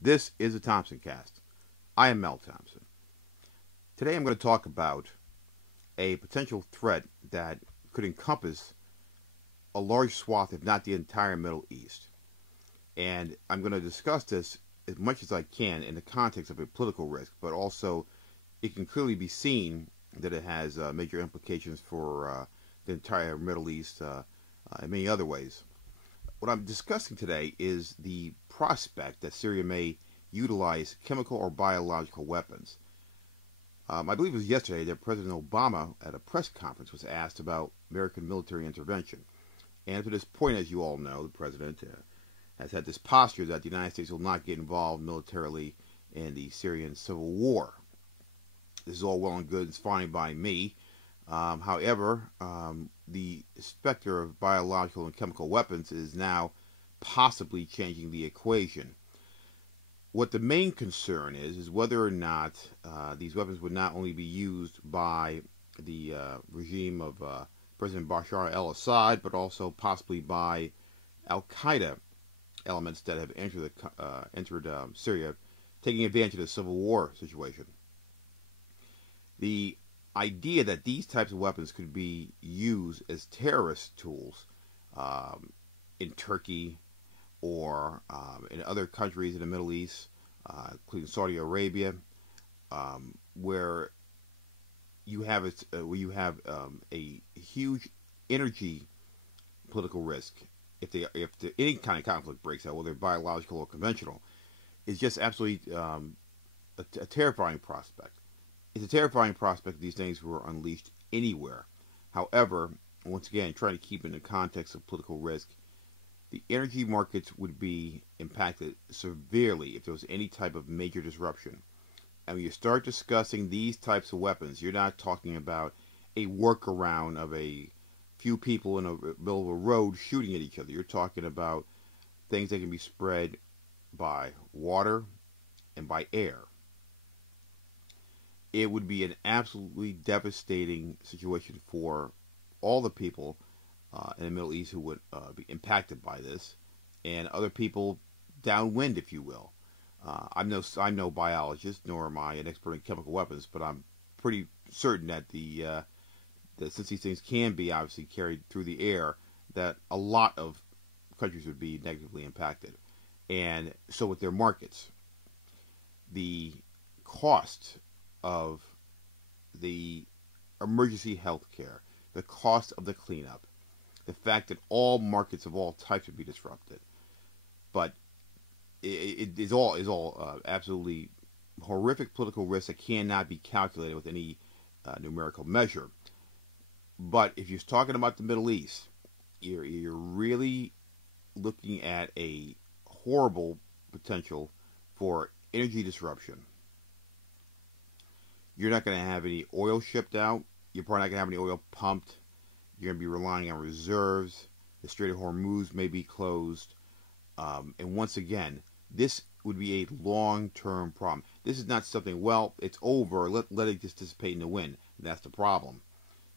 This is the Thompson Cast. I am Mel Thompson. Today I'm going to talk about a potential threat that could encompass a large swath, if not the entire Middle East. And I'm going to discuss this as much as I can in the context of a political risk, but also it can clearly be seen that it has major implications for the entire Middle East in many other ways. What I'm discussing today is the prospect that Syria may utilize chemical or biological weapons. I believe it was yesterday that President Obama, at a press conference, was asked about American military intervention. And to this point, as you all know, the president has had this posture that the United States will not get involved militarily in the Syrian civil war. This is all well and good. It's fine by me. However, the specter of biological and chemical weapons is now possibly changing the equation. What the main concern is whether or not these weapons would not only be used by the regime of President Bashar al-Assad, but also possibly by al-Qaeda elements that have entered Syria, taking advantage of the civil war situation. The idea that these types of weapons could be used as terrorist tools in Turkey or in other countries in the Middle East, including Saudi Arabia, where you have a huge energy political risk if any kind of conflict breaks out, whether biological or conventional, is just absolutely a terrifying prospect. It's a terrifying prospect that these things were unleashed anywhere. However, once again, trying to keep in the context of political risk, the energy markets would be impacted severely if there was any type of major disruption. And when you start discussing these types of weapons, you're not talking about a workaround of a few people in the middle of a road shooting at each other. You're talking about things that can be spread by water and by air. It would be an absolutely devastating situation for all the people in the Middle East who would be impacted by this, and other people downwind, if you will. I'm no biologist, nor am I an expert in chemical weapons, but I'm pretty certain that that since these things can be obviously carried through the air, that a lot of countries would be negatively impacted, and so with their markets, the cost of the emergency health care, the cost of the cleanup, the fact that all markets of all types would be disrupted. But it is all absolutely horrific political risk that cannot be calculated with any numerical measure. But if you're talking about the Middle East, you're really looking at a horrible potential for energy disruption. You're not going to have any oil shipped out. You're probably not going to have any oil pumped. You're going to be relying on reserves. The Strait of Hormuz may be closed. And once again, this would be a long-term problem. This is not something, well, it's over, let it just dissipate in the wind. That's the problem.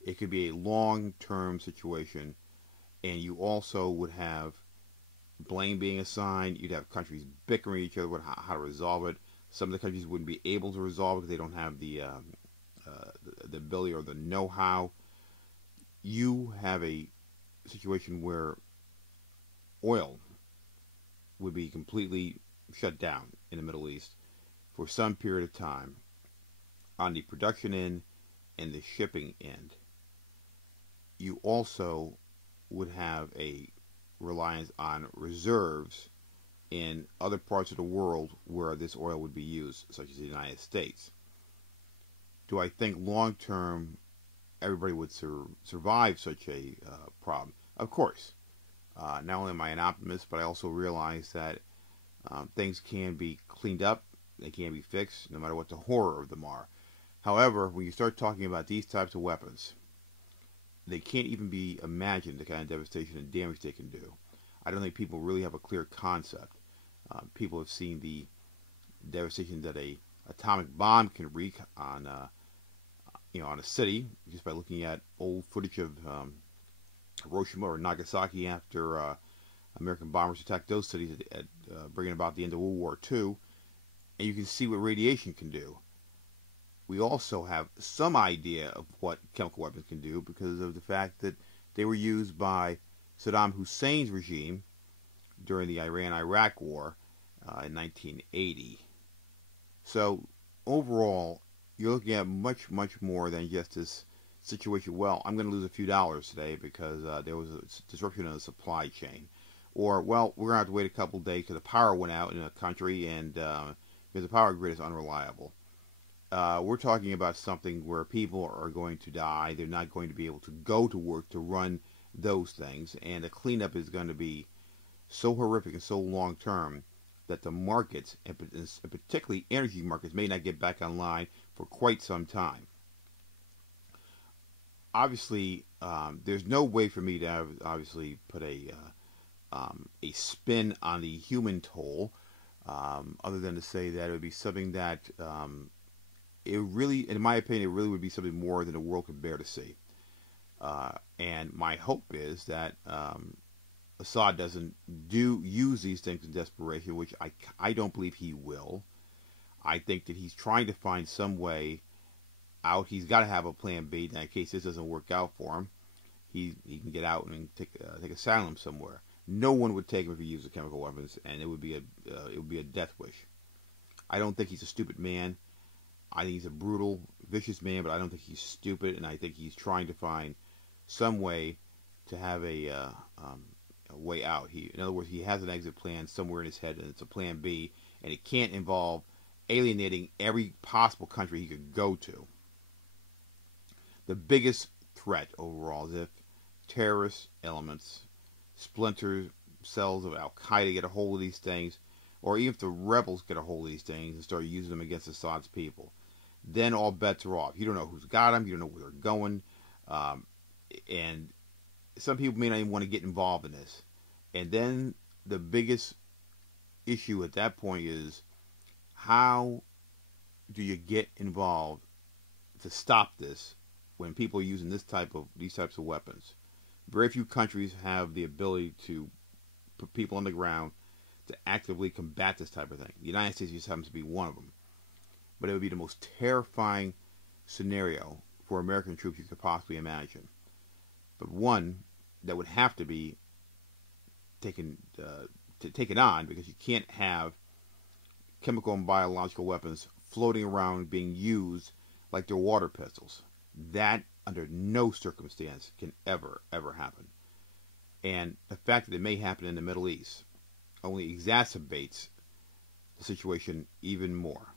It could be a long-term situation, and you also would have blame being assigned. You'd have countries bickering each other about how to resolve it. Some of the countries wouldn't be able to resolve it because they don't have the ability or the know-how. You have a situation where oil would be completely shut down in the Middle East for some period of time on the production end and the shipping end. You also would have a reliance on reserves in other parts of the world where this oil would be used, such as the United States. Do I think long term everybody would survive such a problem? Of course. Not only am I an optimist, but I also realize that things can be cleaned up, they can be fixed, no matter what the horror of them are. However, when you start talking about these types of weapons, they can't even be imagined the kind of devastation and damage they can do. I don't think people really have a clear concept. People have seen the devastation that a atomic bomb can wreak on on a city just by looking at old footage of Hiroshima or Nagasaki after American bombers attacked those cities, bringing about the end of World War II. and you can see what radiation can do. We also have some idea of what chemical weapons can do because of the fact that they were used by Saddam Hussein's regime during the Iran-Iraq War in 1980. So overall, you're looking at much, much more than just this situation. Well, I'm going to lose a few dollars today because there was a disruption in the supply chain. Or, well, we're going to have to wait a couple of days because the power went out in a country and because the power grid is unreliable. We're talking about something where people are going to die. They're not going to be able to go to work to run those things. And the cleanup is going to be so horrific and so long term that the markets, and particularly energy markets, may not get back online for quite some time. Obviously, there's no way for me to have, obviously put a spin on the human toll, other than to say that it would be something that it really, in my opinion, it really would be something more than the world could bear to see. And my hope is that Assad doesn't use these things in desperation, which I don't believe he will. I think that he's trying to find some way out. He's got to have a plan B in that case this doesn't work out for him. He can get out and take asylum somewhere. No one would take him if he used the chemical weapons, and it would be a death wish. I don't think he's a stupid man. I think he's a brutal, vicious man, but I don't think he's stupid, and I think he's trying to find some way to have a way out. In other words, he has an exit plan somewhere in his head, and it's a plan B, and it can't involve alienating every possible country he could go to. The biggest threat overall is if terrorist elements, splinter cells of Al-Qaeda get a hold of these things, or even if the rebels get a hold of these things and start using them against Assad's people, then all bets are off. You don't know who's got them, you don't know where they're going, and some people may not even want to get involved in this. And then the biggest issue at that point is, how do you get involved to stop this when people are using these types of weapons? Very few countries have the ability to put people on the ground to actively combat this type of thing. The United States just happens to be one of them. But it would be the most terrifying scenario for American troops you could possibly imagine. But one that would have to be taken on, because you can't have chemical and biological weapons floating around being used like they're water pistols. That, under no circumstance, can ever happen. And the fact that it may happen in the Middle East only exacerbates the situation even more.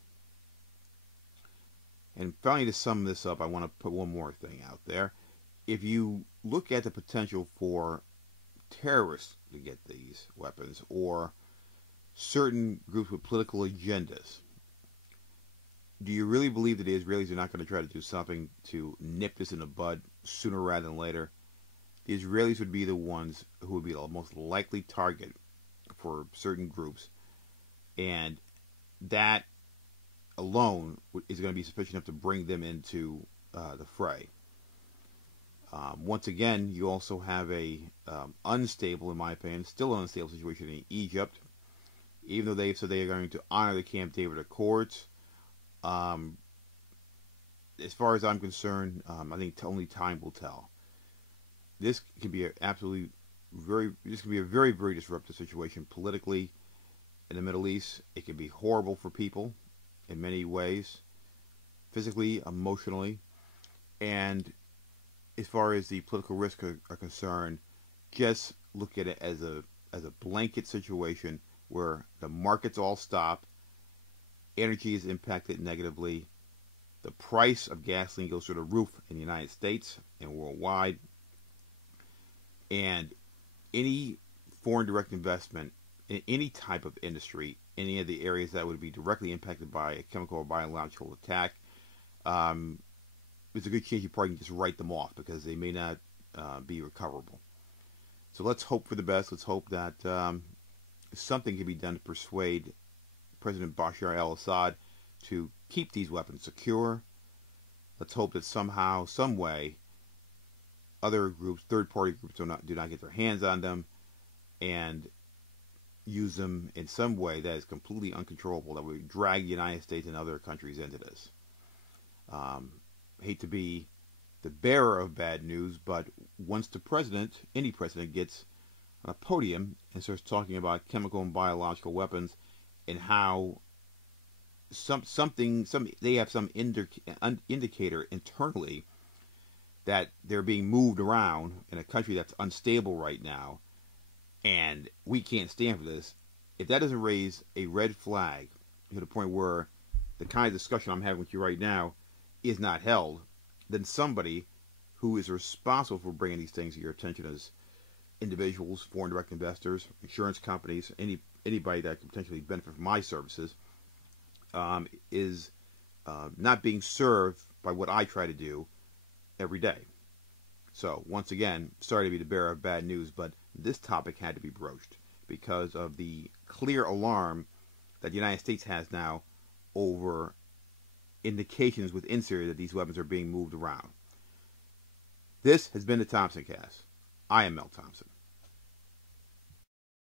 And finally, to sum this up, I want to put one more thing out there. If you look at the potential for terrorists to get these weapons, or certain groups with political agendas, do you really believe that the Israelis are not going to try to do something to nip this in the bud sooner rather than later? The Israelis would be the ones who would be the most likely target for certain groups, and that alone is going to be sufficient enough to bring them into the fray. Once again, you also have a unstable, in my opinion, still unstable situation in Egypt. Even though they've said they are going to honor the Camp David Accords, as far as I'm concerned, I think only time will tell. This can be a very, very disruptive situation politically in the Middle East. It can be horrible for people in many ways, physically, emotionally, and as far as the political risks are concerned, just look at it as a blanket situation where the markets all stop, energy is impacted negatively, the price of gasoline goes through the roof in the United States and worldwide, and any foreign direct investment in any type of industry, any of the areas that would be directly impacted by a chemical or biological attack, there's a good chance you probably can just write them off because they may not be recoverable. So let's hope for the best. Let's hope that something can be done to persuade President Bashar al-Assad to keep these weapons secure. Let's hope that somehow, some way, other groups, third-party groups, do not get their hands on them, and use them in some way that is completely uncontrollable, that would drag the United States and other countries into this. Hate to be the bearer of bad news, but once the president, any president, gets on a podium and starts talking about chemical and biological weapons and how they have some indicator internally that they're being moved around in a country that's unstable right now, and we can't stand for this. If that doesn't raise a red flag to the point where the kind of discussion I'm having with you right now is not held, then somebody who is responsible for bringing these things to your attention as individuals, foreign direct investors, insurance companies, anybody that could potentially benefit from my services, is not being served by what I try to do every day. So, once again, sorry to be the bearer of bad news, but this topic had to be broached because of the clear alarm that the United States has now over indications within Syria that these weapons are being moved around. This has been the Thompson Cast. I am Mel Thompson.